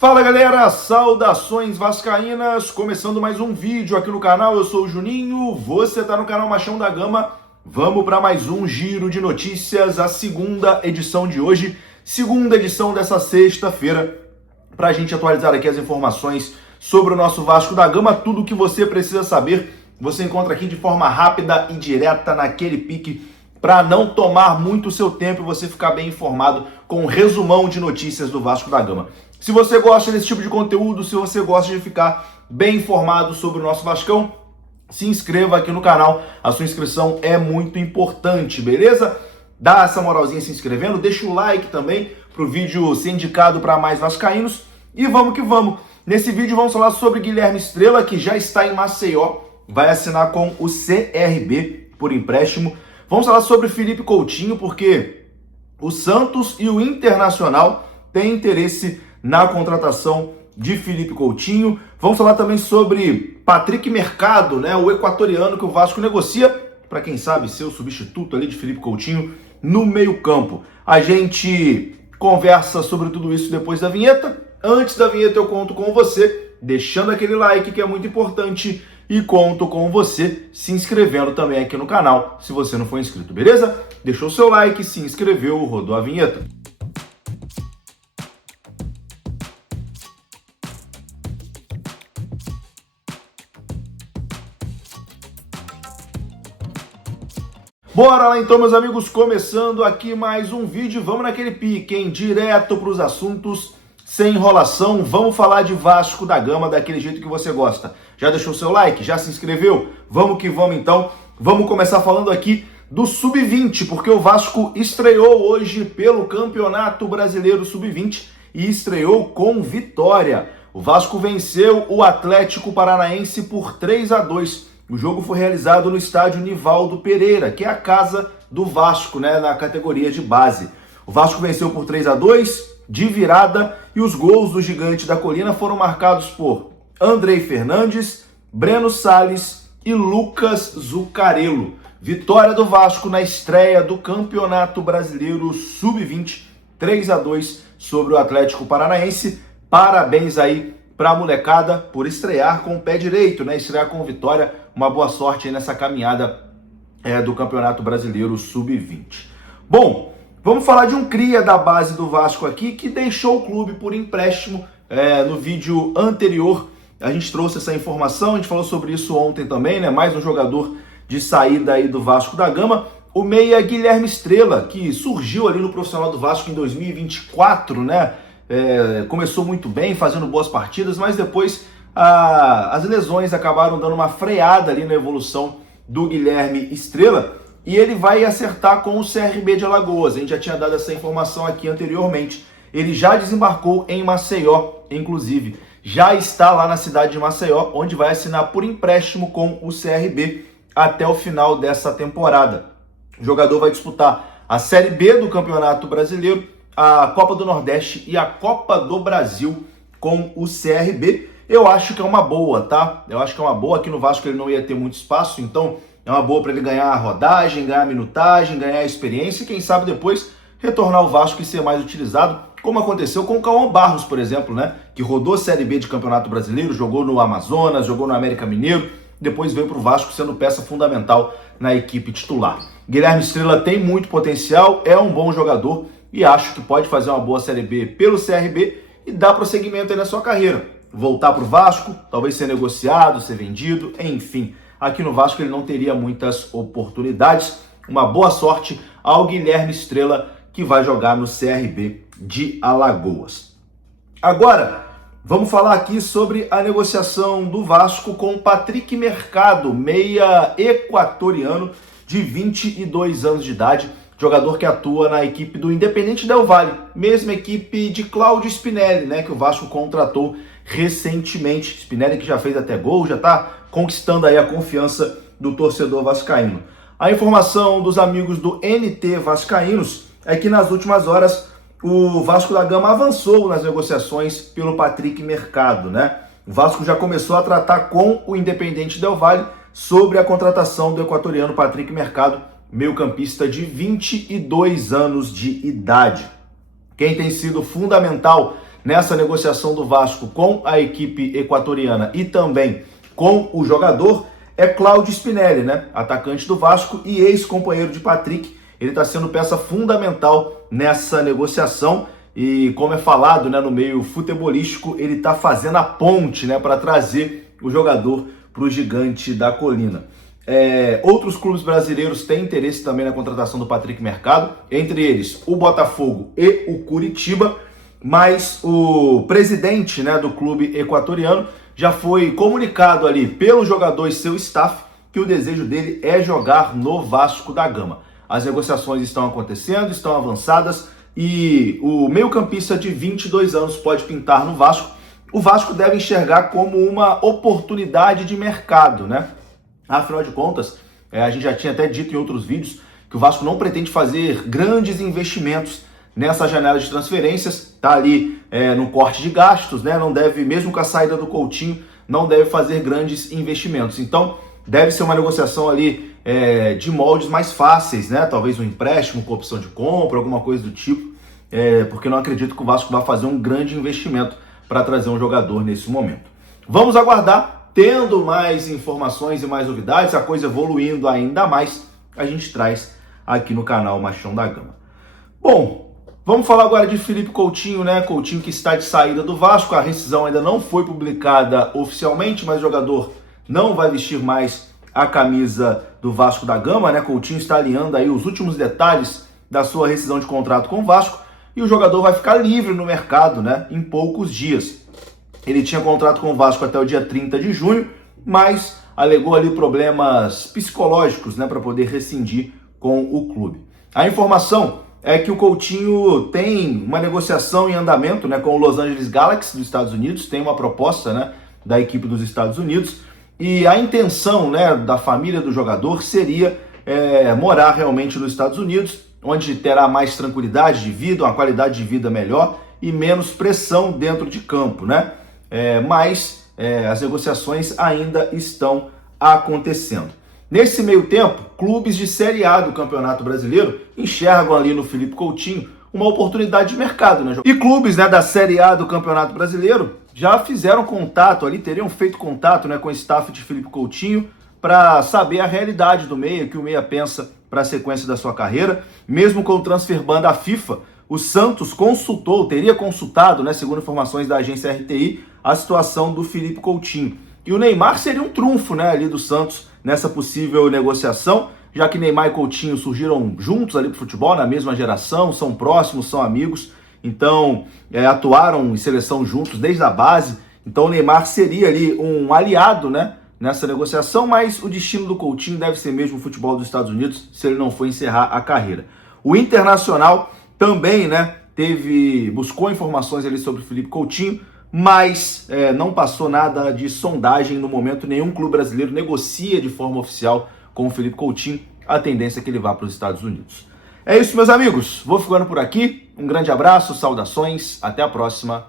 Fala galera, saudações vascaínas, começando mais um vídeo aqui no canal, eu sou o Juninho, você tá no canal Machão da Gama, vamos para mais um giro de notícias, a segunda edição de hoje, segunda edição dessa sexta-feira, para a gente atualizar aqui as informações sobre o nosso Vasco da Gama, tudo o que você precisa saber, você encontra aqui de forma rápida e direta naquele pique, para não tomar muito seu tempo e você ficar bem informado com um resumão de notícias do Vasco da Gama. Se você gosta desse tipo de conteúdo, se você gosta de ficar bem informado sobre o nosso Vascão, se inscreva aqui no canal. A sua inscrição é muito importante, beleza? Dá essa moralzinha se inscrevendo, deixa o like também para o vídeo ser indicado para mais vascaínos. E vamos que vamos. Nesse vídeo vamos falar sobre Guilherme Estrela, que já está em Maceió, vai assinar com o CRB por empréstimo. Vamos falar sobre Felipe Coutinho, porque o Santos e o Internacional têm interesse na contratação de Felipe Coutinho. Vamos falar também sobre Patrick Mercado, né, o equatoriano que o Vasco negocia, para quem sabe ser o substituto ali de Felipe Coutinho no meio-campo. A gente conversa sobre tudo isso depois da vinheta. Antes da vinheta eu conto com você, deixando aquele like que é muito importante, e conto com você se inscrevendo também aqui no canal, se você não for inscrito, beleza? Deixou o seu like, se inscreveu, rodou a vinheta. Bora lá então, meus amigos, começando aqui mais um vídeo, vamos naquele pique, hein? Direto para os assuntos, sem enrolação, vamos falar de Vasco da Gama daquele jeito que você gosta. Já deixou o seu like? Já se inscreveu? Vamos que vamos então, vamos começar falando aqui do Sub-20, porque o Vasco estreou hoje pelo Campeonato Brasileiro Sub-20 e estreou com vitória. O Vasco venceu o Atlético Paranaense por 3-2. O jogo foi realizado no estádio Nivaldo Pereira, que é a casa do Vasco, né, na categoria de base. O Vasco venceu por 3-2, de virada, e os gols do Gigante da Colina foram marcados por Andrei Fernandes, Breno Salles e Lucas Zuccarello. Vitória do Vasco na estreia do Campeonato Brasileiro Sub-20, 3-2 sobre o Atlético Paranaense. Parabéns aí para a molecada por estrear com o pé direito, né? Estrear com vitória. Uma boa sorte aí nessa caminhada do Campeonato Brasileiro Sub-20. Bom, vamos falar de um cria da base do Vasco aqui que deixou o clube por empréstimo. No vídeo anterior a gente trouxe essa informação, a gente falou sobre isso ontem também, né? Mais um jogador de saída aí do Vasco da Gama. O meia Guilherme Estrela, que surgiu ali no profissional do Vasco em 2024, né? Começou muito bem, fazendo boas partidas, mas depois as lesões acabaram dando uma freada ali na evolução do Guilherme Estrela e ele vai acertar com o CRB de Alagoas. A gente já tinha dado essa informação aqui anteriormente. Ele já desembarcou em Maceió, inclusive. Já está lá na cidade de Maceió, onde vai assinar por empréstimo com o CRB até o final dessa temporada. O jogador vai disputar a Série B do Campeonato Brasileiro, a Copa do Nordeste e a Copa do Brasil com o CRB. Eu acho que é uma boa, tá? Eu acho que é uma boa. Aqui no Vasco ele não ia ter muito espaço, então é uma boa para ele ganhar a rodagem, ganhar a minutagem, ganhar a experiência e quem sabe depois retornar ao Vasco e ser mais utilizado, como aconteceu com o Cauã Barros, por exemplo, né? Que rodou Série B de Campeonato Brasileiro, jogou no Amazonas, jogou no América Mineiro, depois veio para o Vasco sendo peça fundamental na equipe titular. Guilherme Estrela tem muito potencial, é um bom jogador e acho que pode fazer uma boa Série B pelo CRB e dar prosseguimento aí na sua carreira. Voltar para o Vasco, talvez ser negociado, ser vendido, enfim. Aqui no Vasco ele não teria muitas oportunidades. Uma boa sorte ao Guilherme Estrela, que vai jogar no CRB de Alagoas. Agora, vamos falar aqui sobre a negociação do Vasco com Patrick Mercado, meia equatoriano de 22 anos de idade, jogador que atua na equipe do Independente Del Valle, mesma equipe de Cláudio Spinelli, né, que o Vasco contratou recentemente. Spinelli que já fez até gol, já está conquistando aí a confiança do torcedor vascaíno. A informação dos amigos do NT Vascaínos é que nas últimas horas o Vasco da Gama avançou nas negociações pelo Patrick Mercado, né? O Vasco já começou a tratar com o Independente Del Valle sobre a contratação do equatoriano Patrick Mercado, meio-campista de 22 anos de idade. Quem tem sido fundamental nessa negociação do Vasco com a equipe equatoriana e também com o jogador é Cláudio Spinelli, né? Atacante do Vasco e ex-companheiro de Patrick. Ele está sendo peça fundamental nessa negociação e, como é falado, né, no meio futebolístico, ele está fazendo a ponte, né, para trazer o jogador para o Gigante da Colina. Outros clubes brasileiros têm interesse também na contratação do Patrick Mercado, entre eles o Botafogo e o Curitiba, mas o presidente, né, do clube equatoriano já foi comunicado ali pelo jogador e seu staff que o desejo dele é jogar no Vasco da Gama. As negociações estão acontecendo, estão avançadas e o meio-campista de 22 anos pode pintar no Vasco. O Vasco deve enxergar como uma oportunidade de mercado, né? Afinal de contas, a gente já tinha até dito em outros vídeos que o Vasco não pretende fazer grandes investimentos nessa janela de transferências, tá ali no corte de gastos, né? Não deve, mesmo com a saída do Coutinho, não deve fazer grandes investimentos. Então, deve ser uma negociação ali de moldes mais fáceis, né? Talvez um empréstimo com opção de compra, alguma coisa do tipo, porque não acredito que o Vasco vá fazer um grande investimento para trazer um jogador nesse momento. Vamos aguardar. Tendo mais informações e mais novidades, a coisa evoluindo ainda mais, a gente traz aqui no canal Machão da Gama. Bom, vamos falar agora de Felipe Coutinho, né? Coutinho que está de saída do Vasco, a rescisão ainda não foi publicada oficialmente, mas o jogador não vai vestir mais a camisa do Vasco da Gama, né? Coutinho está alinhando aí os últimos detalhes da sua rescisão de contrato com o Vasco e o jogador vai ficar livre no mercado, né? Em poucos dias. Ele tinha contrato com o Vasco até o dia 30 de junho, mas alegou ali problemas psicológicos, né, para poder rescindir com o clube. A informação é que o Coutinho tem uma negociação em andamento, né, com o Los Angeles Galaxy dos Estados Unidos, tem uma proposta, né, da equipe dos Estados Unidos, e a intenção, né, da família do jogador seria morar realmente nos Estados Unidos, onde terá mais tranquilidade de vida, uma qualidade de vida melhor e menos pressão dentro de campo, né? Mas as negociações ainda estão acontecendo. Nesse meio tempo, clubes de Série A do Campeonato Brasileiro enxergam ali no Felipe Coutinho uma oportunidade de mercado, né? E clubes, né, da Série A do Campeonato Brasileiro já fizeram contato ali, teriam feito contato, né, com o staff de Felipe Coutinho para saber a realidade do meia, o que o meia pensa para a sequência da sua carreira. Mesmo com o transfer ban da FIFA, o Santos teria consultado, né, segundo informações da agência RTI, a situação do Felipe Coutinho. E o Neymar seria um trunfo, né, ali do Santos nessa possível negociação, já que Neymar e Coutinho surgiram juntos ali pro futebol, na mesma geração, são próximos, são amigos, então atuaram em seleção juntos desde a base. Então o Neymar seria ali um aliado, né, nessa negociação, mas o destino do Coutinho deve ser mesmo o futebol dos Estados Unidos, se ele não for encerrar a carreira. O Internacional também, né, buscou informações ali sobre o Felipe Coutinho, mas não passou nada de sondagem no momento. Nenhum clube brasileiro negocia de forma oficial com o Felipe Coutinho. A tendência é que ele vá para os Estados Unidos. É isso, meus amigos. Vou ficando por aqui. Um grande abraço, saudações, até a próxima.